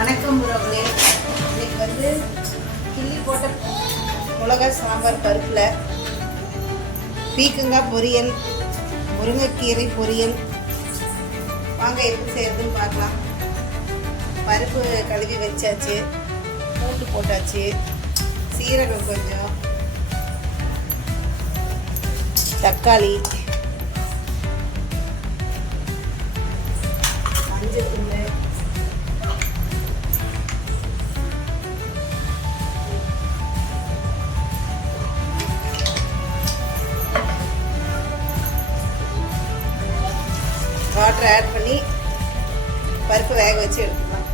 வணக்கம் உறவுகளே. இன்னைக்கு வந்து கிள்ளி போட்ட மிளகா சாம்பார் பருப்பில் பீக்கங்காய் பொரியல், முருங்கைக்கீரை பொரியல். வாங்க எப்படி செய்யறதுன்னு பார்க்கலாம். பருப்பு கழுவி வச்சாச்சு, பூண்டு போட்டாச்சு, சீரகம் கொஞ்சம், தக்காளி, மஞ்சள் தூள், வாட்டர் ஆட் பண்ணி பருப்பு வேக வச்சு எடுத்துக்கலாம்.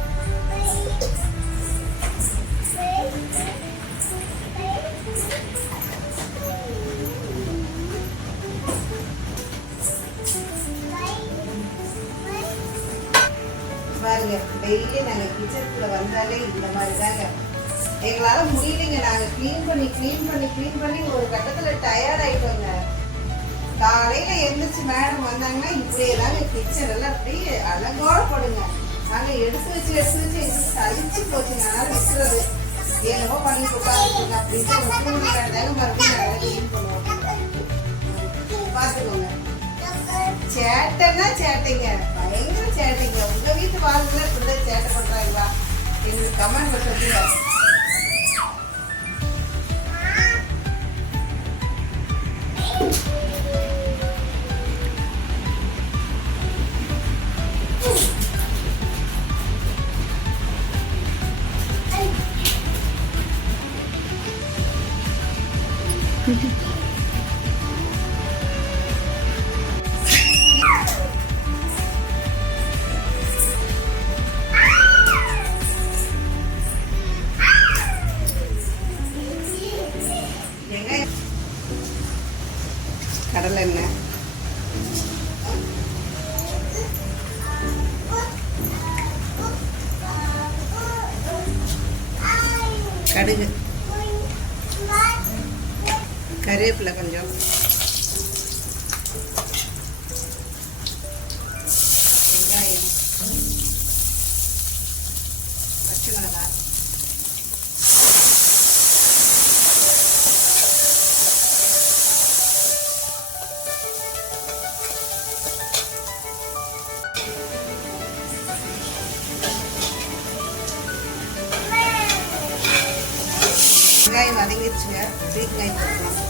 பாருங்க, டெய்லி நாங்கள் கிச்சனுக்குள்ள வந்தாலே இந்த மாதிரி தாங்க. எங்களால் முடியலைங்க. நாங்கள் க்ளீன் பண்ணி ஒரு கட்டத்தில் டயர்ட் ஆகிட்டோங்க. காலையில் எழுந்திரிச்சு மேடம் வந்தாங்கன்னா இப்படியே தாங்க கிச்சன் எல்லாம் அப்படியே அழகோட போடுங்க. நாங்கள் எடுத்து வச்சு எங்களுக்கு சளிச்சு போச்சுங்க. அதனால விட்டுறது என்னவோ பண்ணி உட்காந்துருங்க அப்படின்ட்டு மறுபடியும் நாங்கள் க்ளீன் பண்ணுவோம். பார்த்துக்கோங்க. சேட்டைன்னா சேட்டைங்க, பயங்கர சேட்டைங்க. உங்கள் வீட்டு வாழ்க்கையில் இப்படிதான் சேட்டை பண்ணுறாங்களா? எங்களுக்கு கமெண்ட் சொல்லுங்க. கடலை எண்ணெய், கடுகு, கருவேப்பிலை கொஞ்சம், வெங்காயம், பச்சை மிளகாய், வெங்காயம் வதங்கிடுச்சுங்க. வெங்காயம் போடலாம்.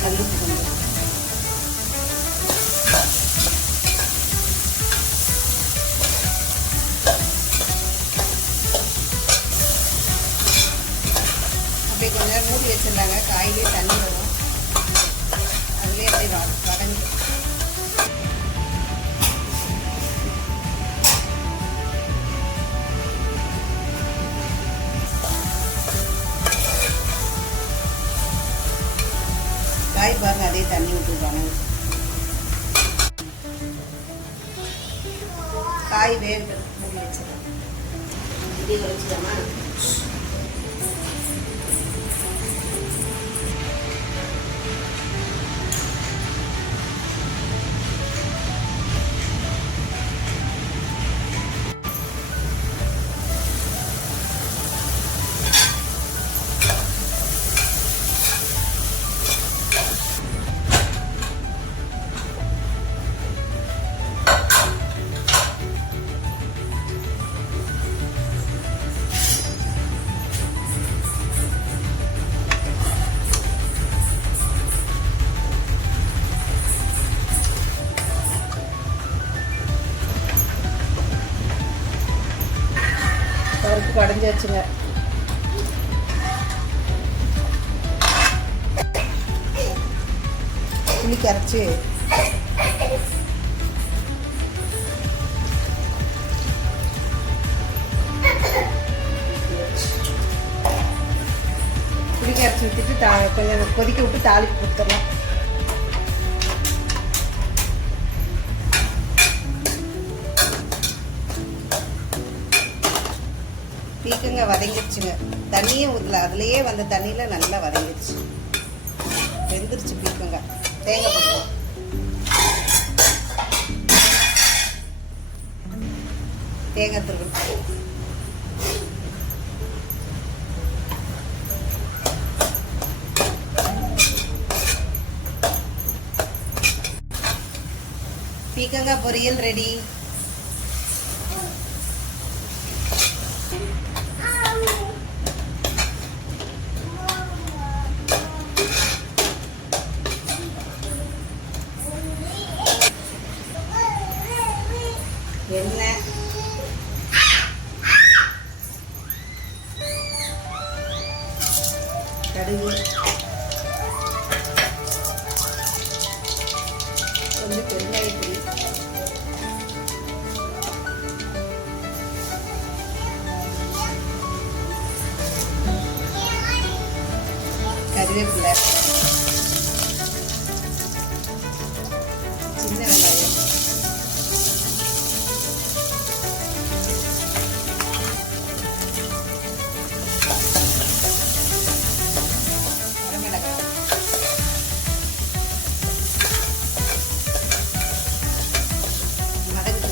கல்லுப்பு கொஞ்சம், அப்படியே கொஞ்ச நேரம் மூடி வச்சிருந்தாங்க. காயிலே தண்ணி வரும், அதுலேயே அப்படியே வதங்கி காய் பாருங்க, அதே தண்ணி விட்டுருவாங்க. காய் வேகிறது மூடி வச்சிடலாம். இதே வச்சுக்கோமா. பருப்பு கடைஞ்சாச்சுங்க. புளி கரைச்சி ஊற்றிட்டு கொஞ்சம் கொதிக்க விட்டு தாளிப்பு கொடுத்துடலாம். பீக்கங்காய் வதங்கிடுச்சுங்க. தண்ணியே ஊற்றல, அதுலேயே வந்த தண்ணியில் நல்லா வதங்கிடுச்சு. வெந்துருச்சு பீக்கங்காய். தேங்காய் போட்டுக்கலாம். தேங்காய் துருவல், பீக்கங்காய் பொரியல் ரெடி. எண்ணெய், கடுகு, கொஞ்சம் பெருங்காயப்பொடி, கருவேப்பிலை, சின்ன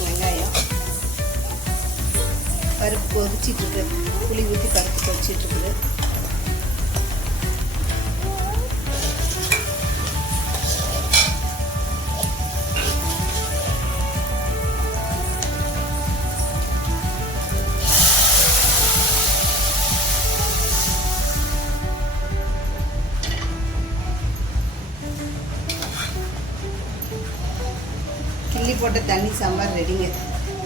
வெங்காயம், பருப்பு கொதிச்சிட்டு இருக்கு. புளி ஊற்றி பருப்பு கொதிச்சிட்டு இருக்குது. கிள்ளி போட்ட தண்ணி சாம்பார் ரெடிங்க.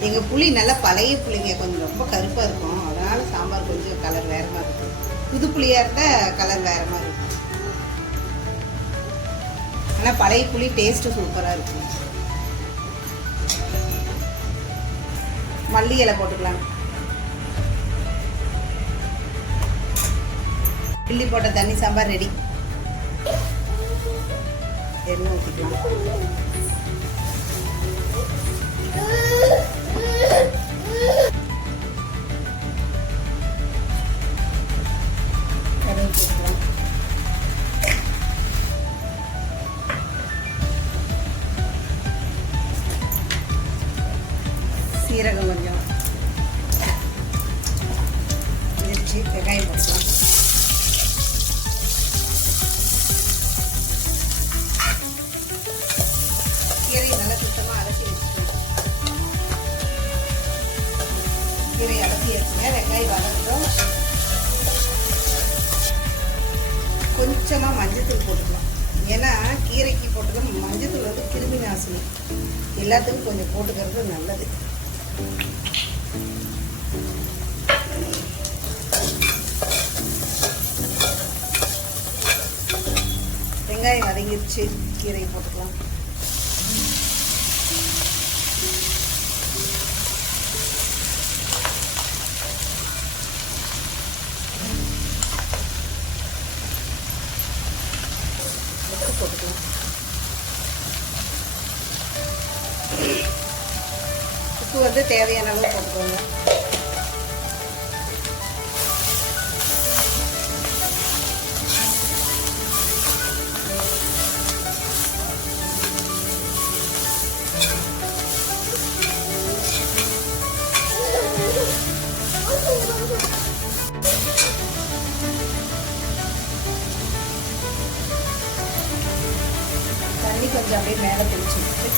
எங்கள் புளி நல்லா பழைய புளிங்க, கொஞ்சம் ரொம்ப கருப்பாக இருக்கும். அதனால் சாம்பார் கொஞ்சம் கலர் வேறு மாதிரி இருக்கும். புது புளியாக இருந்தால் கலர் வேறு மாதிரி இருக்கும். ஆனால் பழைய புளி டேஸ்ட்டு சூப்பராக இருக்கும். மல்லி இலை போட்டுக்கலாம். கிள்ளி போட்ட தண்ணி சாம்பார் ரெடி. எண்ணெய் ஊற்றிக்கலாம். சீரகம் கொஞ்சம், மிர்ச்சி, வெங்காயம் போட்டுக்கலாம். கீரையை நல்லா சுத்தமாக அலசி வச்சுக்கலாம். கீரையை அலசி வச்சுங்க. வெங்காயம் வதங்கட்டும். கொஞ்சமாக மஞ்சத்தூள் போட்டுக்கலாம். ஏன்னா கீரைக்கு போட்டுக்கலாம். மஞ்சத்தூள் வந்து கிருமி நாசினி, எல்லாத்துக்கும் கொஞ்சம் போட்டுக்கிறது நல்லது. வெங்காயம் வதங்கிடுச்சு. கீரையை போட்டுக்கலாம். போட்டுக்கலாம். உப்பு வந்து தேவையான அளவு போட்டுக்கோங்க. தண்ணி கொஞ்சம் அப்படியே மேலே தெளிச்சு விட்டு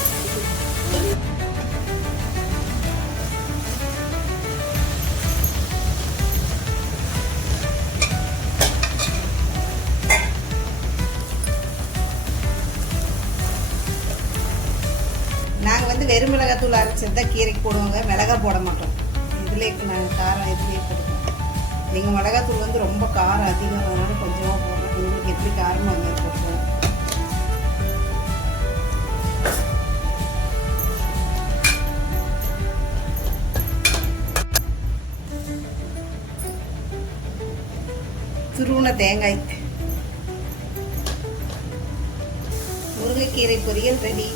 நாங்கள் வந்து வெறும் மிளகாத்தூள் அரைச்சது தான் கீரைக்கு போடுவோங்க. மிளகா போட மாட்டோம். இதுலேயே நாங்கள் காரம் இதுலேயே போடுவோம். எங்கள் மிளகாத்தூள் வந்து ரொம்ப காரம் அதிகம், அதனால கொஞ்சமாக போடுறோம். உங்களுக்கு எப்படி காரமாக வந்து போட்டுருவோம். துருவின தேங்காய். முருங்கைக்கீரை பொரியல் ரெடி.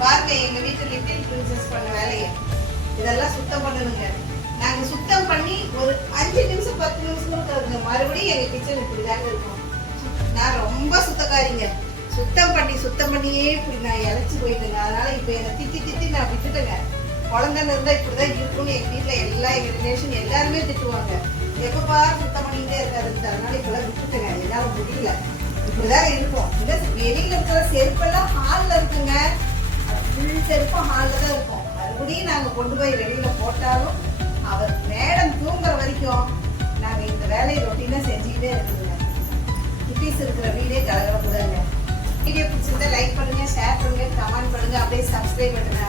பாருங்க எங்க வீட்டு லிட்டில் பிரின்சஸ் பண்ண வேலையை. இதெல்லாம் சுத்தம் பண்ணணுங்க. நாங்க சுத்தம் பண்ணி ஒரு 5 நிமிஷம் 10 நிமிஷம் இருக்காதுங்க, மறுபடியும் எங்க கிச்சன் இப்படிதாங்க இருக்கும். நான் ரொம்ப சுத்தக்காரிங்க. சுத்தம் பண்ணியே இப்படி நான் இழைச்சி போயிட்டேங்க. அதனால இப்ப என்னை திட்டி நான் விட்டுட்டேங்க. குழந்தைன்னு இருந்தா இப்படிதான் இருக்கும்னு எங்க வீட்டுல எங்க ரிலேஷன் எல்லாருமே திட்டுவாங்க. எப்ப பாரு சுத்தம் பண்ணிக்கிட்டே இருக்காதுன்னு. அதனால இப்பெல்லாம் விட்டுட்டேங்க. என்னால முடியல, இப்படிதான் இருக்கும். இந்த வெளியில இருக்கிற செருப்பெல்லாம் ஹால்ல இருக்குங்க. ஃபுல் செருப்பும் ஹால்ல தான் இருக்கும். மறுபடியும் நாங்க கொண்டு போய் வெளியில போட்டாலும் அவர் மேடம் தூங்குற வரைக்கும் நாங்க இந்த வேலையை ரொட்டீனா செஞ்சுக்கிட்டே இருக்குங்க. குட்டீஸ் இருக்கிற வீடே கலகலப்புதாங்க. வீடியோ பிடிச்சிருந்தா லைக் பண்ணுங்க, ஷேர் பண்ணுங்க, கமெண்ட் பண்ணுங்க, அப்படியே சப்ஸ்கிரைப் பண்ணுங்க.